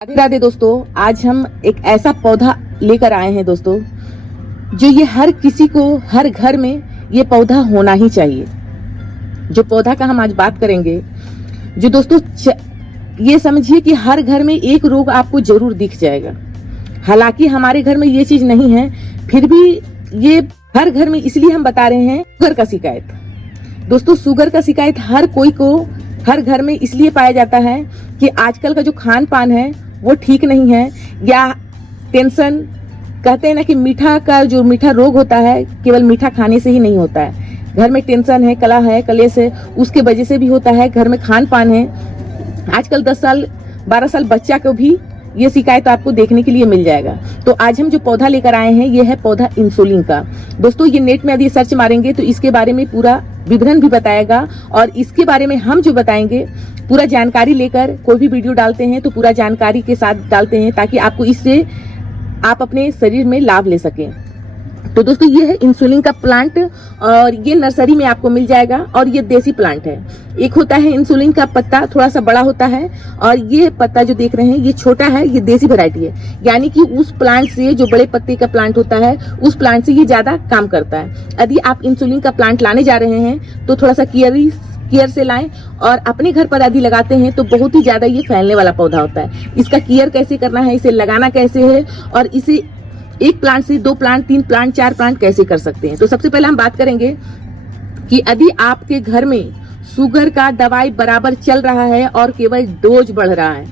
राधे राधे दोस्तों, आज हम एक ऐसा पौधा लेकर आए हैं दोस्तों, जो ये हर किसी को हर घर में ये पौधा होना ही चाहिए। जो पौधा का हम आज बात करेंगे, जो दोस्तों ये समझिए कि हर घर में एक रोग आपको जरूर दिख जाएगा। हालांकि हमारे घर में ये चीज नहीं है, फिर भी ये हर घर में इसलिए हम बता रहे हैं। शुगर का शिकायत दोस्तों, शुगर का शिकायत हर कोई को हर घर में इसलिए पाया जाता है कि आजकल का जो खान पान है वो ठीक नहीं है, या टेंशन, कहते हैं ना कि मीठा का जो मीठा रोग होता है केवल मीठा खाने से ही नहीं होता है। घर में टेंशन है, कला है, कलेश है, उसके वजह से भी होता है। घर में खान पान है, आजकल 10 साल 12 साल बच्चा को भी ये शिकायत आपको देखने के लिए मिल जाएगा। तो आज हम जो पौधा लेकर आए हैं ये है पौधा इंसुलिन का। दोस्तों ये नेट में यदि सर्च मारेंगे तो इसके बारे में पूरा विवरण भी बताएगा, और इसके बारे में हम जो बताएंगे पूरा जानकारी लेकर कोई भी वीडियो डालते हैं तो पूरा जानकारी के साथ डालते हैं, ताकि आपको इससे आप अपने शरीर में लाभ ले सकें। तो दोस्तों ये है इंसुलिन का प्लांट, और ये नर्सरी में आपको मिल जाएगा, और ये देसी प्लांट है। एक होता है इंसुलिन का पत्ता, थोड़ा सा बड़ा होता है, और ये पत्ता जो देख रहे हैं ये छोटा है, ये देसी वैरायटी है। यानी कि उस प्लांट से, जो बड़े पत्ते का प्लांट होता है, उस प्लांट से ये ज्यादा काम करता है। यदि आप इंसुलिन का प्लांट लाने जा रहे हैं तो थोड़ा सा केयर से लाएं, और अपने घर पर यदि लगाते हैं तो बहुत ही ज्यादा ये फैलने वाला पौधा होता है। इसका केयर कैसे करना है, इसे लगाना कैसे है, और इसे एक प्लांट से 2 प्लांट 3 प्लांट 4 प्लांट कैसे कर सकते हैं। तो सबसे पहले हम बात करेंगे कि यदि आपके घर में शुगर का दवाई बराबर चल रहा है और केवल डोज बढ़ रहा है,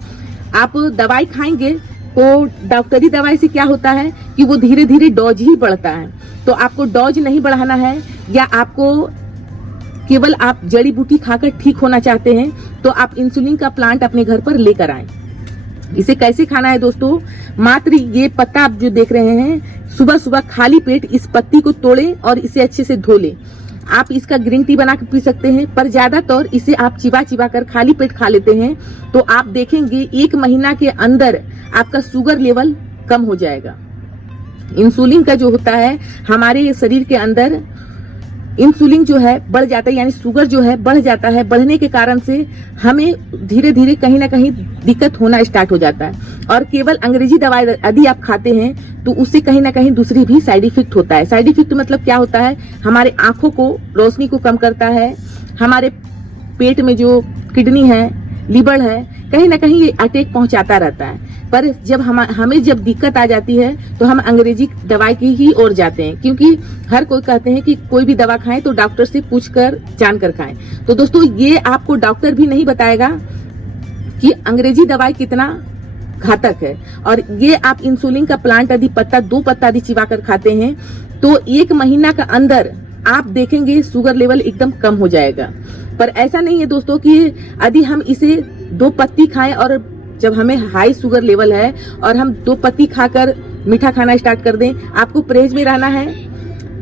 आप दवाई खाएंगे तो डॉक्टरी दवाई से क्या होता है कि वो धीरे धीरे डोज ही बढ़ता है। तो आपको डोज नहीं बढ़ाना है, या आपको केवल आप जड़ी बूटी खाकर ठीक होना चाहते हैं, तो आप इंसुलिन का प्लांट अपने घर पर लेकर आएं। इसे कैसे खाना है दोस्तों, मात्र ये पत्ता आप जो देख रहे हैं, सुबह सुबह खाली पेट इस पत्ती को तोड़ें और इसे अच्छे से धो लें। आप इसका ग्रीन टी बना कर पी सकते हैं, पर ज्यादातर इसे आप चिबा चिबा कर खाली पेट खा लेते हैं तो आप देखेंगे 1 महीना के अंदर आपका शुगर लेवल कम हो जाएगा। इंसुलिन का जो होता है हमारे शरीर के अंदर, इंसुलिन जो है बढ़ जाता है, यानी शुगर जो है बढ़ जाता है। बढ़ने के कारण से हमें धीरे धीरे कहीं ना कहीं दिक्कत होना स्टार्ट हो जाता है, और केवल अंग्रेजी दवाई यदि आप खाते हैं तो उससे कहीं ना कहीं दूसरी भी साइड इफेक्ट होता है। साइड इफेक्ट मतलब क्या होता है, हमारे आंखों को रोशनी को कम करता है, हमारे पेट में जो किडनी है, लीवर है, कहीं ना कहीं ये अटैक पहुंचाता रहता है। पर जब हमें जब दिक्कत आ जाती है तो हम अंग्रेजी दवाई की ही ओर जाते हैं, क्योंकि हर कोई कहते हैं कि कोई भी दवा खाएं तो डॉक्टर से पूछकर जानकर खाएं। तो दोस्तों ये आपको डॉक्टर भी नहीं बताएगा कि अंग्रेजी दवाई कितना घातक है। और ये आप इंसुलिन का प्लांट यदि 2 पत्ता यदि चिबा कर खाते हैं तो 1 महीना का अंदर आप देखेंगे शुगर लेवल एकदम कम हो जाएगा। पर ऐसा नहीं है दोस्तों कि यदि हम इसे 2 पत्ती खाएं और जब हमें हाई शुगर लेवल है और हम 2 पत्ती खाकर मीठा खाना स्टार्ट कर दें। आपको परहेज में रहना है।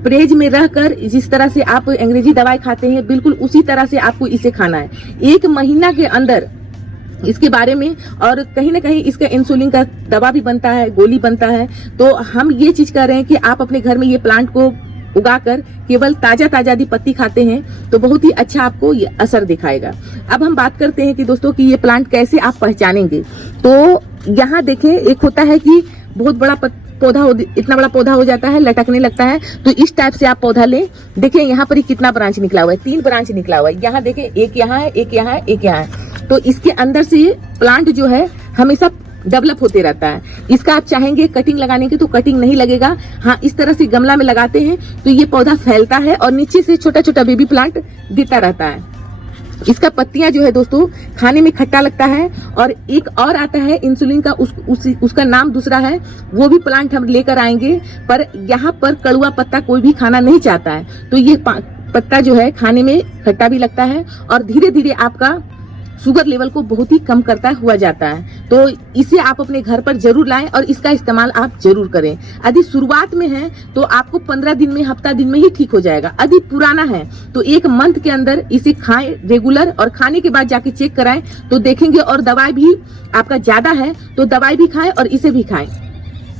परहेज में रहकर जिस तरह से आप अंग्रेजी दवाई खाते हैं बिल्कुल उसी तरह से आपको इसे खाना है। 1 महीना के अंदर इसके बारे में, और कहीं ना कहीं इसका इंसुलिन का दवा भी बनता है, गोली बनता है। तो हम ये चीज कर रहे हैं कि आप अपने घर में ये प्लांट को उगाकर केवल ताजा यदि पत्ती खाते हैं तो बहुत ही अच्छा आपको ये असर दिखाएगा। अब हम बात करते हैं कि दोस्तों कि ये प्लांट कैसे आप पहचानेंगे। तो यहाँ देखें, एक होता है कि बहुत बड़ा पौधा, इतना बड़ा पौधा हो जाता है, लटकने लगता है, तो इस टाइप से आप पौधा लें। देखिए यहाँ पर ही कितना ब्रांच निकला हुआ है, 3 ब्रांच निकला हुआ है। यहाँ देखें, एक यहाँ है, एक यहाँ है, एक यहाँ है। तो इसके अंदर से प्लांट जो है हमेशा डेवलप होते रहता है। इसका आप चाहेंगे कटिंग लगाने की तो कटिंग नहीं लगेगा। हाँ, इस तरह से गमला में लगाते हैं तो ये पौधा फैलता है और नीचे से छोटा छोटा बेबी प्लांट देता रहता है। इसका पत्तियां जो है दोस्तों खाने में खट्टा लगता है। और एक और आता है इंसुलिन का, उसका नाम दूसरा है, वो भी प्लांट हम लेकर आएंगे। पर यहाँ पर कड़वा पत्ता कोई भी खाना नहीं चाहता है, तो ये पत्ता जो है खाने में खट्टा भी लगता है और धीरे धीरे आपका शुगर लेवल को बहुत ही कम करता हुआ जाता है। तो इसे आप अपने घर पर जरूर लाएं और इसका इस्तेमाल आप जरूर करें। यदि शुरुआत में है तो आपको 15 दिन में, हफ्ता दिन में ही ठीक हो जाएगा। यदि पुराना है तो 1 मंथ के अंदर इसे खाएं रेगुलर, और खाने के बाद जाके चेक कराएं तो देखेंगे। और दवाई भी आपका ज्यादा है तो दवाई भी खाएं और इसे भी खाएं।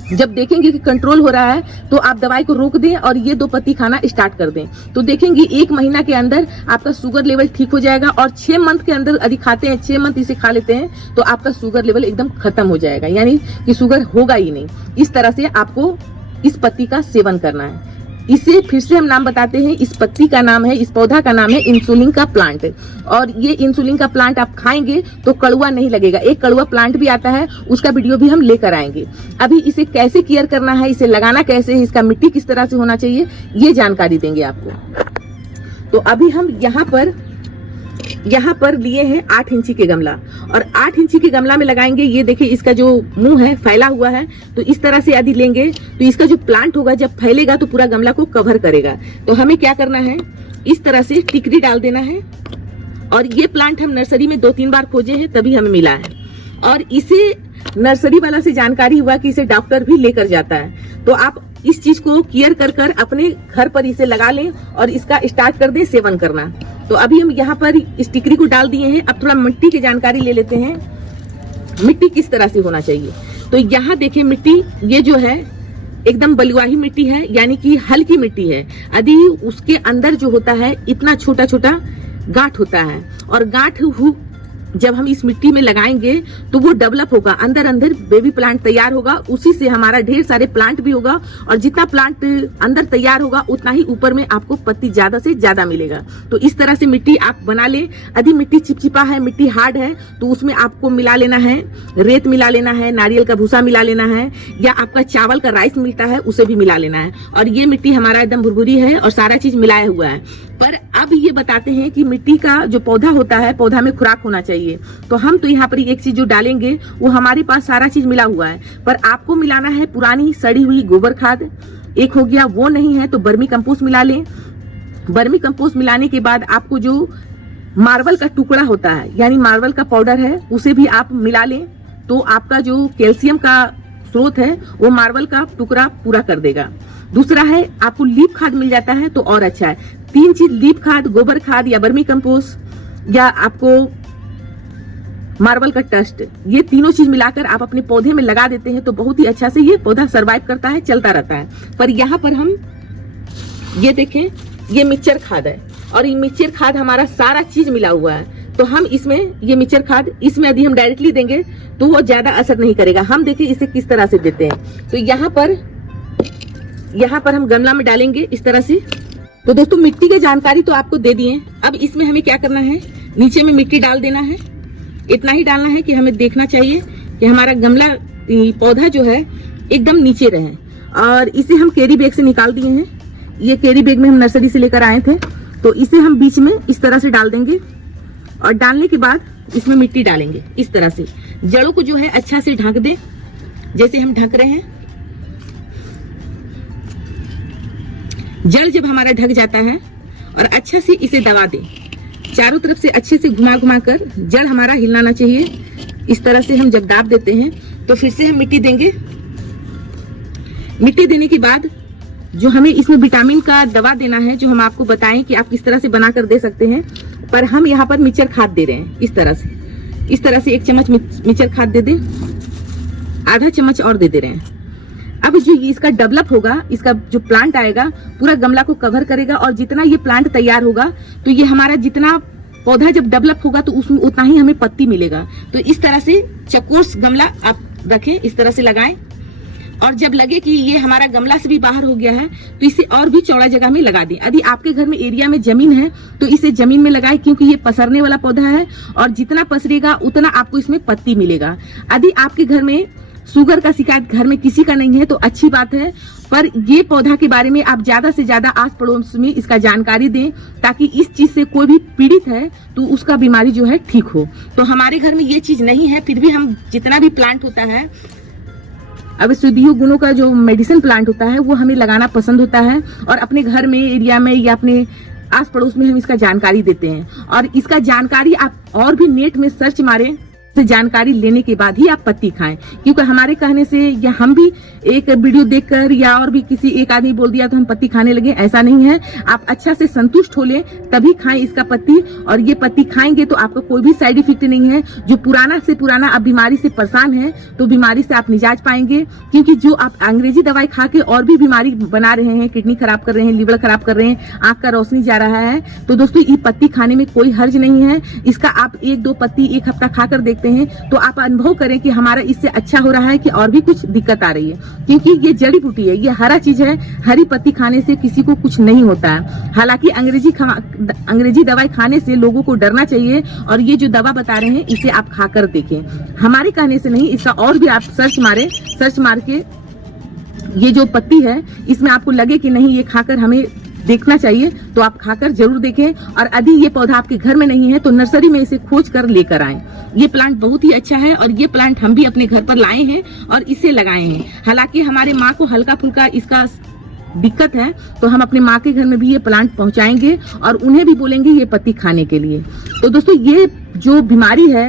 जब देखेंगे कि कंट्रोल हो रहा है तो आप दवाई को रोक दें और ये 2 पत्ती खाना स्टार्ट कर दें। तो देखेंगे 1 महीना के अंदर आपका शुगर लेवल ठीक हो जाएगा और 6 मंथ के अंदर यदि खाते हैं, 6 मंथ इसे खा लेते हैं तो आपका शुगर लेवल एकदम खत्म हो जाएगा, यानी कि शुगर होगा ही नहीं। इस तरह से आपको इस पत्ती का सेवन करना है। इसे फिर से हम नाम बताते हैं, इस पत्ती का नाम है, इस पौधा का नाम है इंसुलिन का प्लांट। और ये इंसुलिन का प्लांट आप खाएंगे तो कड़वा नहीं लगेगा। एक कड़वा प्लांट भी आता है, उसका वीडियो भी हम लेकर आएंगे। अभी इसे कैसे केयर करना है, इसे लगाना कैसे है, इसका मिट्टी किस तरह से होना चाहिए, ये जानकारी देंगे आपको। तो अभी हम यहाँ पर लिए हैं 8 इंची के गमला और 8 इंची के गमला में लगाएंगे। ये देखिए इसका जो मुंह है फैला हुआ है, तो इस तरह से यदि लेंगे तो इसका जो प्लांट होगा जब फैलेगा तो पूरा गमला को कवर करेगा। तो हमें क्या करना है, इस तरह से टिकरी डाल देना है। और ये प्लांट हम नर्सरी में 2-3 बार खोजे हैं तभी हमें मिला है। और इसे नर्सरी वाला से जानकारी हुआ कि इसे डॉक्टर भी लेकर जाता है। तो आप इस चीज को केयर कर अपने घर पर इसे लगा लें और इसका स्टार्ट कर दें सेवन करना। तो अभी हम यहाँ पर इस टिकरी को डाल दिए हैं। अब थोड़ा मिट्टी की जानकारी ले लेते हैं, मिट्टी किस तरह से होना चाहिए। तो यहाँ देखिए मिट्टी ये जो है एकदम बलुआही मिट्टी है, यानी कि हल्की मिट्टी है। यदि उसके अंदर जो होता है इतना छोटा छोटा गांठ होता है और गांठ जब हम इस मिट्टी में लगाएंगे तो वो डेवलप होगा, अंदर अंदर बेबी प्लांट तैयार होगा। उसी से हमारा ढेर सारे प्लांट भी होगा और जितना प्लांट अंदर तैयार होगा उतना ही ऊपर में आपको पत्ती ज्यादा से ज्यादा मिलेगा। तो इस तरह से मिट्टी आप बना ले। यदि मिट्टी चिपचिपा है, मिट्टी हार्ड है, तो उसमें आपको मिला लेना है, रेत मिला लेना है, नारियल का भूसा मिला लेना है, या आपका चावल का राइस मिलता है उसे भी मिला लेना है। और ये मिट्टी हमारा एकदम भुरभुरी है और सारा चीज मिलाया हुआ है। पर अब ये बताते हैं कि मिट्टी का जो पौधा होता है, पौधा में खुराक होना चाहिए। तो हम तो यहाँ पर एक चीज जो डालेंगे वो हमारे पास सारा चीज मिला हुआ है, पर आपको मिलाना है पुरानी सड़ी हुई गोबर खाद। एक हो गया, वो नहीं है तो बर्मी कंपोस्ट मिला लें। बर्मी कंपोस्ट मिलाने के बाद आपको जो मार्बल का टुकड़ा होता है, यानी मार्बल का पाउडर है, उसे भी आप मिला लें। तो आपका जो कैल्शियम का स्रोत है वो मार्बल का टुकड़ा पूरा कर देगा। दूसरा है, आपको लीफ खाद मिल जाता है तो और अच्छा है। 3 चीज, लीफ खाद, गोबर खाद या बर्मी कंपोस्ट या आपको मार्बल का डस्ट, ये तीनों चीज मिलाकर आप अपने पौधे में लगा देते हैं तो बहुत ही अच्छा से ये पौधा सरवाइव करता है, चलता रहता है। पर यहाँ पर हम ये देखें, ये मिक्सचर खाद है और ये मिक्सचर खाद हमारा सारा चीज मिला हुआ है। तो हम इसमें ये मिक्सचर खाद इसमें यदि हम डायरेक्टली देंगे तो वो ज्यादा असर नहीं करेगा। हम देखें इसे किस तरह से देते हैं। तो यहाँ पर हम गमला में डालेंगे इस तरह से। तो दोस्तों मिट्टी की जानकारी तो आपको दे दिए। अब इसमें हमें क्या करना है, नीचे में मिट्टी डाल देना है। इतना ही डालना है कि हमें देखना चाहिए कि हमारा गमला पौधा जो है एकदम नीचे रहे। और इसे हम कैरी बैग से निकाल दिए हैं। ये कैरी बैग में हम नर्सरी से लेकर आए थे। तो इसे हम बीच में इस तरह से डाल देंगे और डालने के बाद इसमें मिट्टी डालेंगे इस तरह से। जड़ों को जो है अच्छा से ढक दे, जैसे हम ढक रहे हैं। जड़ जब हमारा ढक जाता है और अच्छा से इसे दबा दे, चारों तरफ से अच्छे से घुमा घुमा कर, जड़ हमारा हिलना ना चाहिए। इस तरह से हम जब दाब देते हैं तो फिर से हम मिट्टी देंगे। मिट्टी देने के बाद जो हमें इसमें विटामिन का दवा देना है, जो हम आपको बताएं कि आप किस तरह से बनाकर दे सकते हैं, पर हम यहाँ पर मिक्सचर खाद दे रहे हैं। इस तरह से 1 चम्मच मिक्सचर खाद दे दें, आधा चम्मच और दे रहे हैं। अब जो इसका डेवलप होगा, इसका जो प्लांट आएगा पूरा गमला को कवर करेगा और जितना ये प्लांट तैयार होगा तो ये हमारा जितना पौधा जब डेवलप होगा तो उसमें उतना ही हमें पत्ती मिलेगा। तो इस तरह से चकोर्स गमला आप रखें, इस तरह से लगाएं। और जब लगे कि ये हमारा गमला से भी बाहर हो गया है तो इसे और भी चौड़ा जगह में लगा दें। यदि आपके घर में एरिया में जमीन है तो इसे जमीन में लगाएं, क्योंकि ये पसरने वाला पौधा है और जितना पसरेगा उतना आपको इसमें पत्ती मिलेगा। यदि आपके घर में शुगर का शिकायत घर में किसी का नहीं है तो अच्छी बात है, पर ये पौधा के बारे में आप ज्यादा से ज्यादा आस पड़ोस में इसका जानकारी दें, ताकि इस चीज से कोई भी पीड़ित है तो उसका बीमारी जो है ठीक हो। तो हमारे घर में ये चीज नहीं है, फिर भी हम जितना भी प्लांट होता है, अब औषधीय गुणों का जो मेडिसिन प्लांट होता है वो हमें लगाना पसंद होता है और अपने घर में, एरिया में या अपने आस पड़ोस में हम इसका जानकारी देते हैं। और इसका जानकारी आप और भी नेट में सर्च मारें से जानकारी लेने के बाद ही आप पत्ती खाएं, क्योंकि हमारे कहने से या हम भी एक वीडियो देखकर या और भी किसी एक आदमी बोल दिया तो हम पत्ती खाने लगे, ऐसा नहीं है। आप अच्छा से संतुष्ट हो ले तभी खाएं इसका पत्ती, और ये पत्ती खाएंगे तो आपका कोई भी साइड इफेक्ट नहीं है। जो पुराना से पुराना आप बीमारी से परेशान है तो बीमारी से आप निजात पाएंगे, क्योंकि जो आप अंग्रेजी दवाई खा के और भी बीमारी बना रहे हैं, किडनी खराब कर रहे हैं, लीवर खराब कर रहे हैं, आंख का रोशनी जा रहा है, तो दोस्तों ये पत्ती खाने में कोई हर्ज नहीं है। इसका आप 1-2 पत्ती एक हफ्ता खाकर देखते हैं तो आप अनुभव करें कि हमारा इससे अच्छा हो रहा है कि और भी कुछ दिक्कत आ रही है, क्योंकि ये जड़ी बूटी है, ये हरा चीज है। हरी पत्ती खाने से किसी को कुछ नहीं होता है। हालांकि अंग्रेजी दवाई खाने से लोगों को डरना चाहिए, और ये जो दवा बता रहे हैं इसे आप खाकर देखें, हमारे कहने से नहीं। इसका और भी आप सर्च मार के ये जो पत्ती है इसमें आपको लगे कि नहीं ये खाकर हमें देखना चाहिए तो आप खाकर जरूर देखें। और यदि ये पौधा आपके घर में नहीं है तो नर्सरी में इसे खोज कर लेकर आएं। ये प्लांट बहुत ही अच्छा है और ये प्लांट हम भी अपने घर पर लाए हैं और इसे लगाए हैं। हालांकि हमारे माँ को हल्का फुल्का इसका दिक्कत है तो हम अपने माँ के घर में भी ये प्लांट पहुंचाएंगे और उन्हें भी बोलेंगे ये पत्ती खाने के लिए। तो दोस्तों ये जो बीमारी है,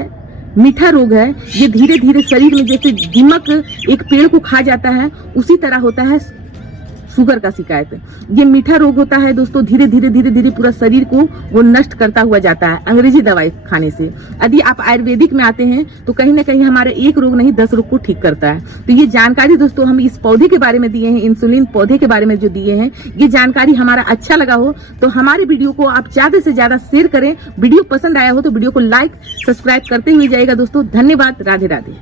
मीठा रोग है, ये धीरे धीरे शरीर में जैसे दीमक एक पेड़ को खा जाता है उसी तरह होता है शुगर का शिकायत। ये मीठा रोग होता है दोस्तों, धीरे धीरे पूरा शरीर को वो नष्ट करता हुआ जाता है अंग्रेजी दवाई खाने से। यदि आप आयुर्वेदिक में आते हैं तो कहीं ना कहीं हमारे एक रोग नहीं 10 रोग को ठीक करता है। तो ये जानकारी दोस्तों हम इस पौधे के बारे में दिए हैं, इंसुलिन पौधे के बारे में जो दिए हैं, ये जानकारी हमारा अच्छा लगा हो तो हमारे वीडियो को आप ज्यादा से ज्यादा शेयर करें। वीडियो पसंद आया हो तो वीडियो को लाइक सब्सक्राइब करते हुए जाएगा दोस्तों। धन्यवाद, राधे राधे।